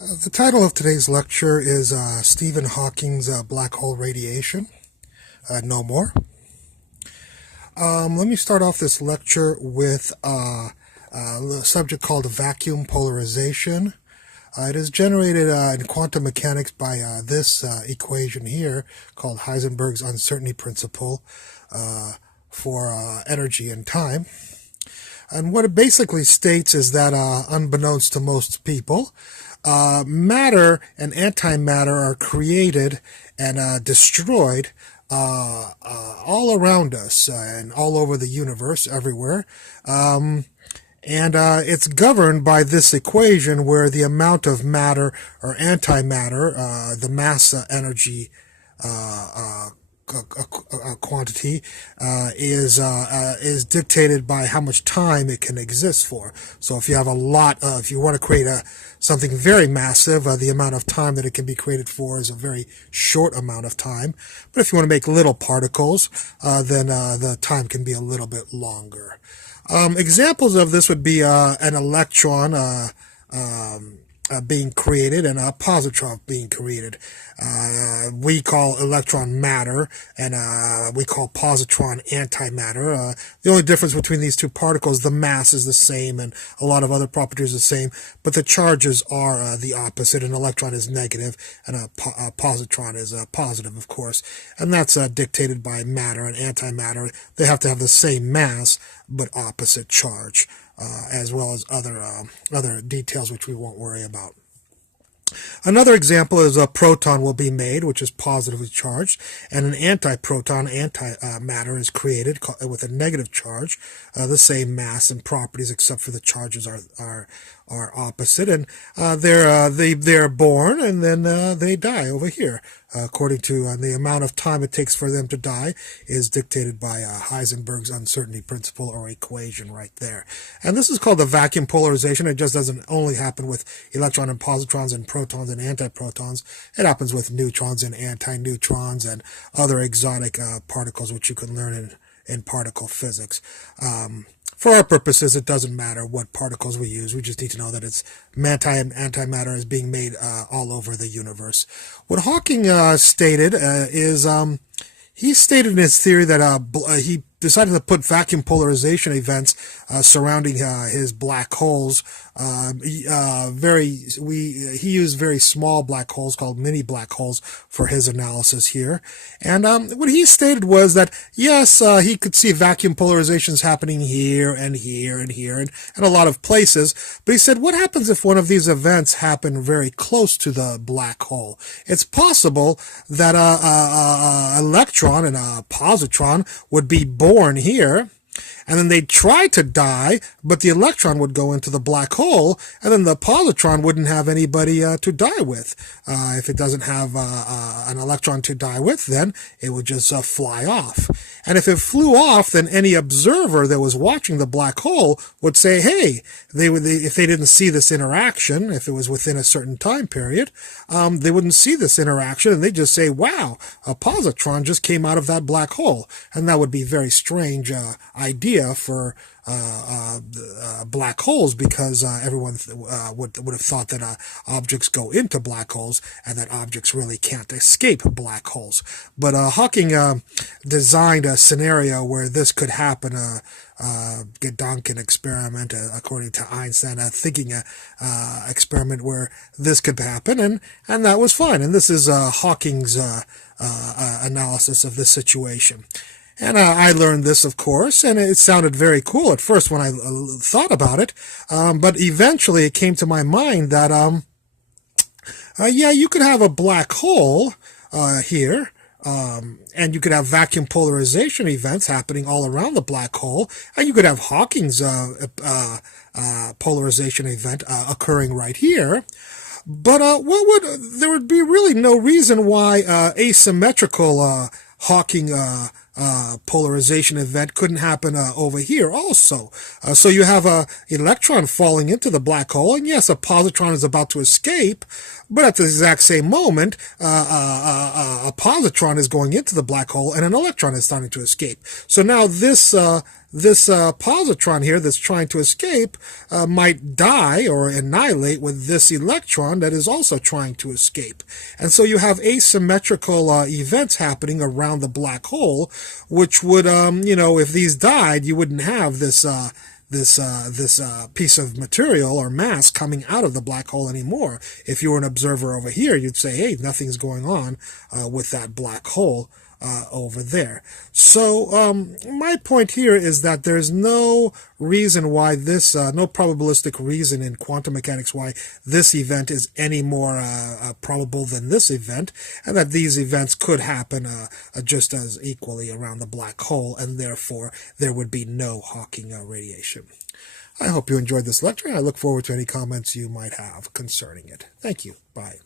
The title of today's lecture is Stephen Hawking's Black Hole Radiation. No more. Let me start off this lecture with a subject called vacuum polarization. It is generated in quantum mechanics by this equation here called Heisenberg's uncertainty principle for energy and time. And what it basically states is that, unbeknownst to most people, matter and antimatter are created and destroyed all around us and all over the universe, everywhere. And it's governed by this equation where the amount of matter or antimatter, the mass energy quantity is dictated by how much time it can exist for. So if you have a lot of, if you want to create something very massive, the amount of time that it can be created for is a very short amount of time. But if you want to make little particles, then the time can be a little bit longer. Examples of this would be an electron being created and a positron being created. We call electron matter, and we call positron antimatter. The only difference between these two particles, the mass is the same, and a lot of other properties are the same, but the charges are the opposite. An electron is negative, and a positron is positive, of course, and that's dictated by matter and antimatter. They have to have the same mass, but opposite charge. As well as other details which we won't worry about. Another example is a proton will be made, which is positively charged, and an antiproton, antimatter, is created with a negative charge, the same mass and properties, except for the charges are opposite, and they're born and then they die over here. According to the amount of time it takes for them to die is dictated by Heisenberg's uncertainty principle or equation right there. And this is called the vacuum polarization. It just doesn't only happen with electron and positrons and protons and antiprotons. It happens with neutrons and antineutrons and other exotic particles which you can learn in particle physics. For our purposes, it doesn't matter what particles we use. We just need to know that it's antimatter is being made all over the universe. What Hawking stated is he stated in his theory that he decided to put vacuum polarization events surrounding his black holes. He used very small black holes called mini black holes for his analysis here. And what he stated was that, yes, he could see vacuum polarizations happening here and here and here and a lot of places. But he said, what happens if one of these events happen very close to the black hole? It's possible that an electron and a positron would be born here, and then they'd try to die, but the electron would go into the black hole, and then the positron wouldn't have anybody to die with. If it doesn't have an electron to die with, then it would just fly off. And if it flew off, then any observer that was watching the black hole would say, hey, if they didn't see this interaction, if it was within a certain time period, they wouldn't see this interaction, and they'd just say, wow, a positron just came out of that black hole. And that would be a very strange idea for black holes, because everyone would have thought that objects go into black holes and that objects really can't escape black holes. But Hawking designed a scenario where this could happen, Gedanken experiment, according to Einstein, a thinking experiment where this could happen, and that was fine. And this is Hawking's analysis of this situation. And I learned this, of course, and it sounded very cool at first when I thought about it. But eventually it came to my mind that, yeah, you could have a black hole here, and you could have vacuum polarization events happening all around the black hole, and you could have Hawking's polarization event occurring right here. But there would be really no reason why asymmetrical Hawking polarization event couldn't happen over here also. So you have a electron falling into the black hole, and yes, a positron is about to escape, but at the exact same moment, a positron is going into the black hole, and an electron is starting to escape. So now this this positron here that's trying to escape might die or annihilate with this electron that is also trying to escape. And so you have asymmetrical events happening around the black hole, which would, if these died, you wouldn't have this piece of material or mass coming out of the black hole anymore. If you were an observer over here, you'd say, hey, nothing's going on with that black hole over there. So my point here is that there's no reason why this, no probabilistic reason in quantum mechanics why this event is any more probable than this event, and that these events could happen just as equally around the black hole, and therefore there would be no Hawking radiation. I hope you enjoyed this lecture, and I look forward to any comments you might have concerning it. Thank you. Bye.